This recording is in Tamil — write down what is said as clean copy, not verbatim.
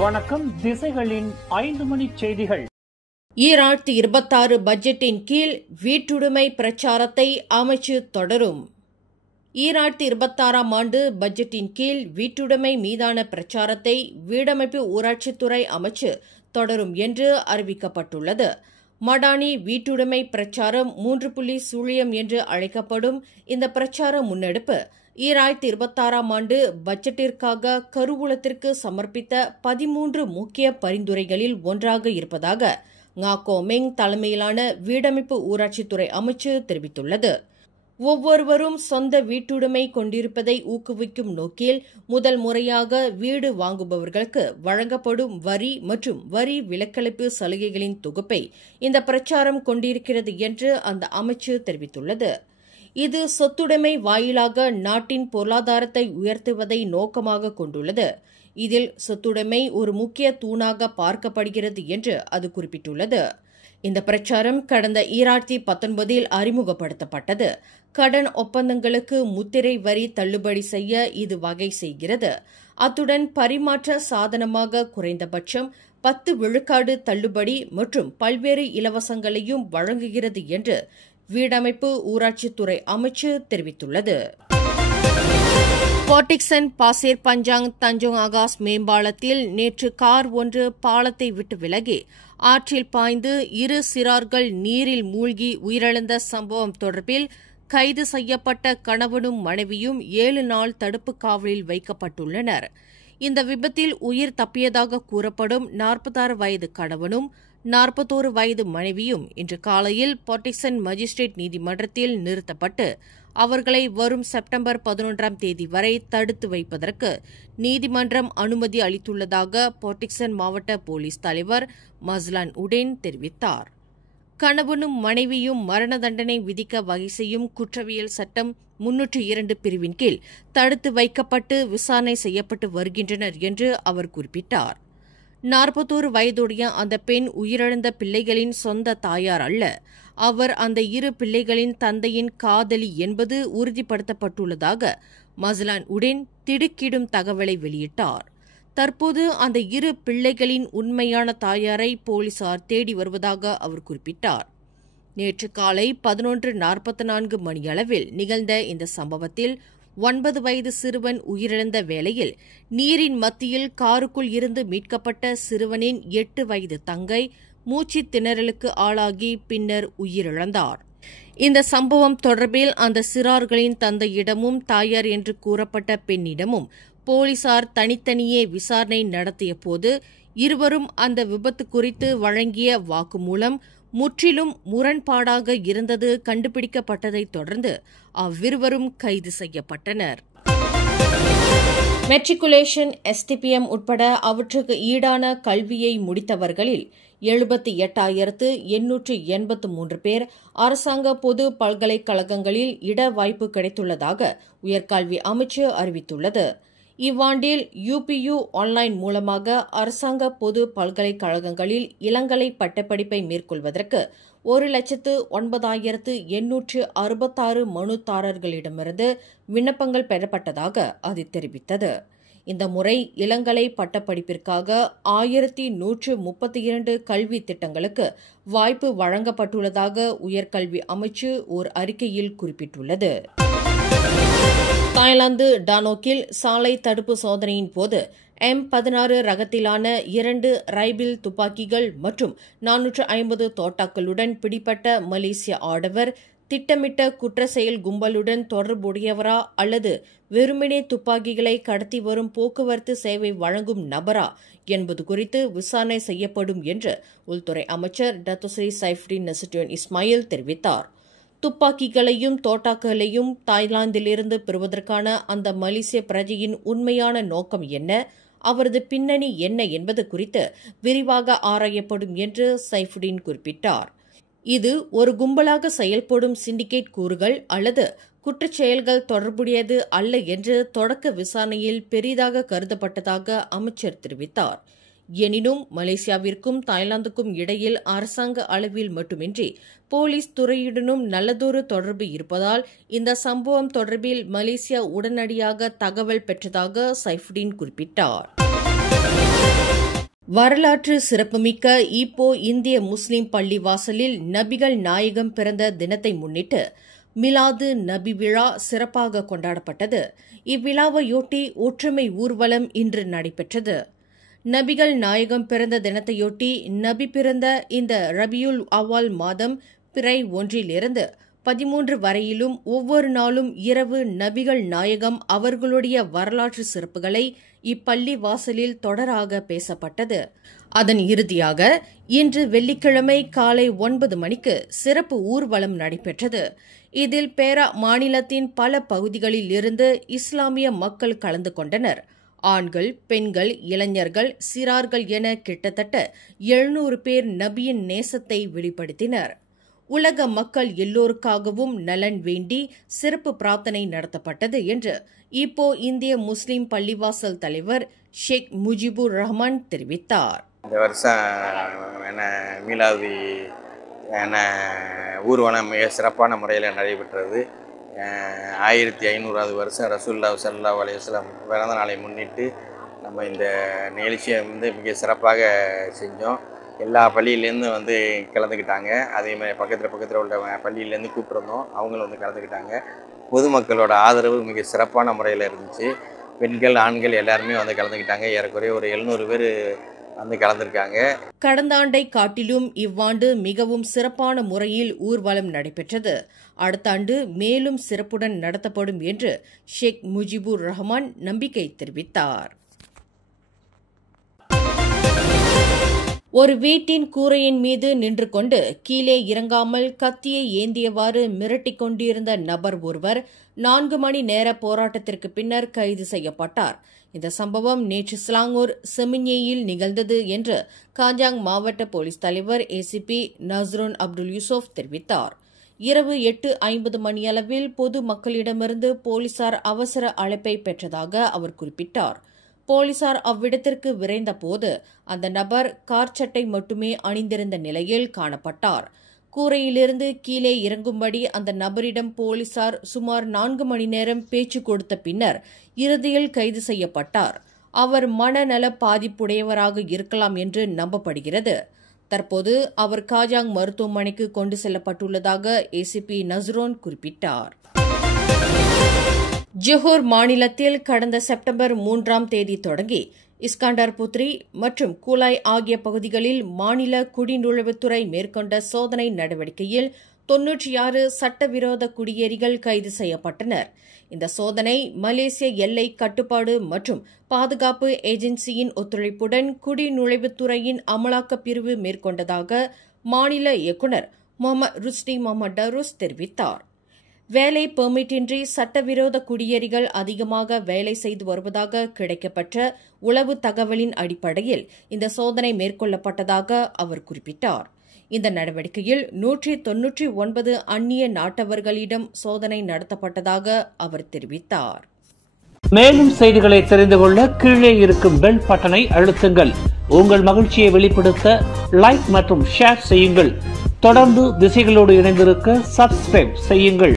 வணக்கம். திசைகளின் 5 மணி செய்திகள். 2026 பட்ஜெட்டின் கீழ் வீட்டுடைமை பிரச்சாரத்தை அமைச்சு தொடரும். 2026 ஆண்டு பட்ஜெட்டின் கீழ் வீட்டுடைமை மீதான பிரச்சாரத்தை வீடமைப்பு ஊராட்சித்துறை அமைச்சு தொடரும் என்று அறிவிக்கப்பட்டுள்ளது. மடானி வீட்டுடைமை பிரச்சாரம் 3.0 என்று அழைக்கப்படும் இந்த பிரச்சார முன்னெடுப்பு 2026 ஆண்டு பட்ஜெட்டிற்காக கருவூலத்திற்கு சமர்ப்பித்த 13 முக்கிய பரிந்துரைகளில் ஒன்றாக இருப்பதாக ngா கோமெங் தலைமையிலான வீடமைப்பு ஊராட்சித்துறை அமைச்சு தெரிவித்துள்ளது. ஒவ்வொருவரும் சொந்த வீட்டுடைமை கொண்டிருப்பதை ஊக்குவிக்கும் நோக்கில் முதல் முறையாக வீடு வாங்குபவர்களுக்கு வழங்கப்படும் வரி மற்றும் வரி விலக்களிப்பு சலுகைகளின் தொகுப்பை இந்த பிரச்சாரம் கொண்டிருக்கிறது என்று அந்த அமைச்சு தெரிவித்துள்ளது. இது சொத்துடைமை வாயிலாக நாட்டின் பொருளாதாரத்தை உயர்த்துவதை நோக்கமாக கொண்டுள்ளது. இதில் சொத்துடைமை ஒரு முக்கிய தூணாக பார்க்கப்படுகிறது என்று அது குறிப்பிட்டுள்ளது. இந்த பிரச்சாரம் கடந்த 2019 அறிமுகப்படுத்தப்பட்டது. கடன் ஒப்பந்தங்களுக்கு முத்திரை வரி தள்ளுபடி செய்ய இது வகை செய்கிறது. அத்துடன் பரிமாற்ற சாதனமாக குறைந்தபட்சம் 10 விழுக்காடு தள்ளுபடி மற்றும் பல்வேறு இலவசங்களையும் வழங்குகிறது என்று வீடமைப்பு ஊராட்சித்துறை அமைச்சு தெரிவித்துள்ளது. போர்டிக்சன் பாசேர் பஞ்சாங் தஞ்சோங் ஆகாஸ் மேம்பாலத்தில் நேற்று கார் ஒன்று பாலத்தை விட்டு விலகி ஆற்றில் பாய்ந்து 2 சிறார்கள் நீரில் மூழ்கி உயிரிழந்த சம்பவம் தொடர்பில் கைது செய்யப்பட்ட கணவனும் மனைவியும் 7 நாள் தடுப்பு காவலில் வைக்கப்பட்டுள்ளனர். இந்த விபத்தில் உயிர் தப்பியதாக கூறப்படும் 46 வயது கணவனும் 41 வயது மனைவியும் இன்று காலையில் போர்டிக்சன் மஜிஸ்ட்ரேட் நீதிமன்றத்தில் நிறுத்தப்பட்டு அவர்களை வரும் செப்டம்பர் 11ஆம் தேதி வரை தடுத்து வைப்பதற்கு நீதிமன்றம் அனுமதி அளித்துள்ளதாக போர்டிக்சன் மாவட்ட போலீஸ் தலைவர் மஸ்லான் உடேன் தெரிவித்தார். கணவனும் மனைவியும் மரண தண்டனை விதிக்க வகை செய்யும் குற்றவியல் சட்டம் 302 பிரிவின் கீழ் தடுத்து வைக்கப்பட்டு விசாரணை செய்யப்பட்டு வருகின்றனர் என்று அவர் குறிப்பிட்டார். 41 வயதுடைய அந்த பெண் உயிரிழந்த பிள்ளைகளின் சொந்த தாயார் அல்ல. அவர் அந்த 2 பிள்ளைகளின் தந்தையின் காதலி என்பது உறுதிப்படுத்தப்பட்டுள்ளதாக மஸ்லான் உடேன் திடுக்கிடும் தகவலை வெளியிட்டார். தற்போது அந்த 2 பிள்ளைகளின் உண்மையான தாயாரை போலீசார் தேடி வருவதாக அவர் குறிப்பிட்டார். நேற்று காலை 11:44 மணியளவில் நிகழ்ந்த இந்த சம்பவத்தில் 9 வயது சிறுவன் உயிரிழந்த வேளையில் நீரின் மத்தியில் காருக்குள் இருந்து மீட்கப்பட்ட சிறுவனின் 8 வயது தங்கை மூச்சுத் திணறலுக்கு ஆளாகி பின்னர் உயிரிழந்தார். இந்த சம்பவம் தொடர்பில் அந்த சிறார்களின் தந்தையிடமும் தாயார் என்று கூறப்பட்ட பெண்ணிடமும் போலீசார் தனித்தனியே விசாரணை நடத்தியபோது இருவரும் அந்த விபத்து குறித்து வழங்கிய வாக்குமூலம் முற்றிலும் முரண்பாடாக இருந்தது கண்டுபிடிக்கப்பட்டதைத் தொடர்ந்து அவ்விருவரும் கைது செய்யப்பட்டனர். மெட்ரிகுலேஷன், STPM உட்பட அவற்றுக்கு ஈடான கல்வியை முடித்தவர்களில் 78,883 பேர் அரசாங்க பொது பல்கலைக்கழகங்களில் இட வாய்ப்பு கிடைத்துள்ளதாக உயர்கல்வி அமைச்சு அறிவித்துள்ளது. இவ்வாண்டில் UPU ஆன்லைன் மூலமாக அரசாங்க பொது பல்கலைக்கழகங்களில் இளங்கலை பட்டப்படிப்பை மேற்கொள்வதற்கு 1,09,866 மனுதாரர்களிடமிருந்து விண்ணப்பங்கள் பெறப்பட்டதாக அது தெரிவித்தது. இந்த முறை இளங்கலை பட்டப்படிப்பிற்காக 1,132 கல்வி திட்டங்களுக்கு வாய்ப்பு வழங்கப்பட்டுள்ளதாக உயர்கல்வி அமைச்சு ஓர் அறிக்கையில் குறிப்பிட்டுள்ளது. தாய்லாந்து டானோக்கில் சாலை தடுப்பு சோதனையின் போது M16 ரகத்திலான 2 ரைபிள் துப்பாக்கிகள் மற்றும் 450 தோட்டாக்களுடன் பிடிப்பட்ட மலேசிய ஆடவர் திட்டமிட்ட குற்ற செயல் கும்பலுடன் தொடர்புடையவரா அல்லது வெறுமனே துப்பாக்கிகளை கடத்தி வரும் போக்குவரத்து சேவை வழங்கும் நபரா என்பது குறித்து விசாரணை செய்யப்படும் என்று உள்துறை அமைச்சர் டத்தோஸ்ரீ சைஃபுடின் நசுட்டியோன் இஸ்மாயில் தெரிவித்தார். துப்பாக்கிகளையும் தோட்டாக்களையும் தாய்லாந்திலிருந்து பெறுவதற்கான அந்த மலேசிய பிரஜையின் உண்மையான நோக்கம் என்ன, அவரது பின்னணி என்ன என்பது குறித்து விரிவாக ஆராயப்படும் என்று சைஃபுடின் குறிப்பிட்டார். இது ஒரு கும்பலாக செயல்படும் சிண்டிகேட் கூறுகள் அல்லது குற்றச் செயல்கள் தொடர்புடையது அல்ல என்று தொடக்க விசாரணையில் பெரிதாக கருதப்பட்டதாக அமைச்சர் தெரிவித்தார். எனினும் மலேசியாவிற்கும் தாய்லாந்துக்கும் இடையில் அரசாங்க அளவில் மட்டுமின்றி போலீஸ் துறையுடனும் நல்லதொரு தொடர்பு இருப்பதால் இந்த சம்பவம் தொடர்பில் மலேசியா உடனடியாக தகவல் பெற்றதாக சைஃபுடின் குறிப்பிட்டார். வரலாற்று சிறப்புமிக்க ஈப்போ இந்திய முஸ்லிம் பள்ளிவாசலில் நபிகள் நாயகம் பிறந்த தினத்தை முன்னிட்டு மிலாது நபி விழா சிறப்பாக கொண்டாடப்பட்டது. இவ்விழாவையொட்டி ஒற்றுமை ஊர்வலம் இன்று நடைபெற்றது. நபிகள் நாயகம் பிறந்த தினத்தையொட்டி நபி பிறந்த இந்த ரபியுல் அவ்வால் மாதம் பிறை 1 13 வரையிலும் ஒவ்வொரு நாளும் இரவு நபிகள் நாயகம் அவர்களுடைய வரலாற்று சிறப்புகளை இப்பள்ளி வாசலில் தொடராக பேசப்பட்டது. அதன் இறுதியாக இன்று வெள்ளிக்கிழமை காலை 9 மணிக்கு சிறப்பு ஊர்வலம் நடைபெற்றது. இதில் பேரா மாநிலத்தின் பல பகுதிகளில் இருந்து இஸ்லாமிய மக்கள் கலந்து கொண்டனர். ஆண்கள், பெண்கள், இளைஞர்கள், சிறார்கள் என கிட்டத்தட்ட 700 பேர் நபியின் நேசத்தை வெளிப்படுத்தினர். உலக மக்கள் எல்லோருக்காகவும் நலன் வேண்டி சிறப்பு பிரார்த்தனை நடத்தப்பட்டது என்று இப்போ இந்திய முஸ்லிம் பள்ளிவாசல் தலைவர் ஷேக் முஜிபுர் ரஹ்மான் தெரிவித்தார். இந்த வருஷம் மீலாது ஊர்வலம் மிக சிறப்பான முறையில் நடைபெற்றது. 1500வது வருஷம் ரசூலுல்லாஹி ஸல்லல்லாஹு அலைஹி வஸல்லம் பிறந்த நாளை முன்னிட்டு நம்ம இந்த நிகழ்ச்சியை மிக சிறப்பாக செஞ்சோம். எல்லா பள்ளியிலேருந்து கலந்துக்கிட்டாங்க. அதேமாதிரி பக்கத்தில் உள்ள பள்ளியிலேருந்து கூப்பிட்ருந்தோம், அவங்களும் கலந்துக்கிட்டாங்க. பொதுமக்களோட ஆதரவு மிக சிறப்பான முறையில் இருந்துச்சு. பெண்கள், ஆண்கள் எல்லாருமே கலந்துக்கிட்டாங்க. ஏறக்குறைய ஒரு 700 பேர் கலந்துருக்காங்க. கடந்த ஆண்டை காட்டிலும் இவ்வாண்டு மிகவும் சிறப்பான முறையில் ஊர்வலம் நடைபெற்றது. அடுத்த ஆண்டு மேலும் சிறப்புடன் நடத்தப்படும் என்று ஷேக் முஜிபுர் ரஹ்மான் நம்பிக்கை தெரிவித்தார். ஒரு வீட்டின் கூரையின் மீது நின்று கொண்டு கீழே இறங்காமல் கத்தியை ஏந்தியவாறு மிரட்டிக் கொண்டிருந்த நபர் ஒருவர் 4 மணி நேர போராட்டத்திற்கு பின்னர் கைது செய்யப்பட்டார். இந்த சம்பவம் நேற்று சிலாங்கூர் செமிஞ்சேயில் நிகழ்ந்தது என்று காஞ்சாங் மாவட்ட போலீஸ் தலைவர் ஏசிபி நஸ்ருன் அப்துல் யூசுப் தெரிவித்தார். இரவு 8:50 மணியளவில் பொது மக்களிடமிருந்து போலீசார் அவசர அழைப்பை பெற்றதாக அவர் குறிப்பிட்டார். போலீசார் அவ்விடத்திற்கு விரைந்தபோது அந்த நபர் கார் சட்டை மட்டுமே அணிந்திருந்த நிலையில் காணப்பட்டார். கூரையிலிருந்து கீழே இறங்கும்படி அந்த நபரிடம் போலீசார் சுமார் 4 மணி நேரம் பேச்சு கொடுத்த பின்னர் இறுதியில் கைது செய்யப்பட்டார். அவர் மனநல பாதிப்புடையவராக இருக்கலாம் என்று நம்பப்படுகிறது. தற்போது அவர் காஜாங் மருத்துவமனைக்கு கொண்டு செல்லப்பட்டுள்ளதாக ஏசிபி நஸ்ரோன் குறிப்பிட்டார். ஜொஹூர் மாநிலத்தில் கடந்த செப்டம்பர் 3 தொடங்கி இஸ்காண்டர் புத்ரி மற்றும் கூலாய் ஆகிய பகுதிகளில் மாநில குடிநுழைவுத்துறை மேற்கொண்ட சோதனை நடவடிக்கையில் 96 சட்டவிரோத குடியேறிகள் கைது செய்யப்பட்டனர். இந்த சோதனை மலேசிய எல்லை கட்டுப்பாடு மற்றும் பாதுகாப்பு ஏஜென்சியின் ஒத்துழைப்புடன் குடிநுழைவுத்துறையின் அமலாக்கப் பிரிவு மேற்கொண்டதாக மாநில இயக்குநர் முகமது ருஸ்டி முகமது டருஸ் தெரிவித்தார். வேலை பெர்மிட்டின்றி சட்டவிரோத குடியேறிகள் அதிகமாக வேலை செய்து வருவதாக கிடைக்கப்பட்ட உளவு தகவலின் அடிப்படையில் இந்த சோதனை மேற்கொள்ளப்பட்டதாக அவர் குறிப்பிட்டார். இந்த நடவடிக்கையில் 199 அந்நிய நாட்டவர்களிடம் சோதனை நடத்தப்பட்டதாக அவர் தெரிவித்தார். மேலும் செய்திகளை தெரிந்து கொள்ள கீழே இருக்கும் பெல் பட்டனை அழுத்துங்கள். உங்கள் மகிழ்ச்சியை வெளிப்படுத்த லைக் மற்றும் ஷேர் செய்யுங்கள். தொடர்ந்து திசைகளோடு இணைந்திருக்க சப்ஸ்கிரைப் செய்யுங்கள்.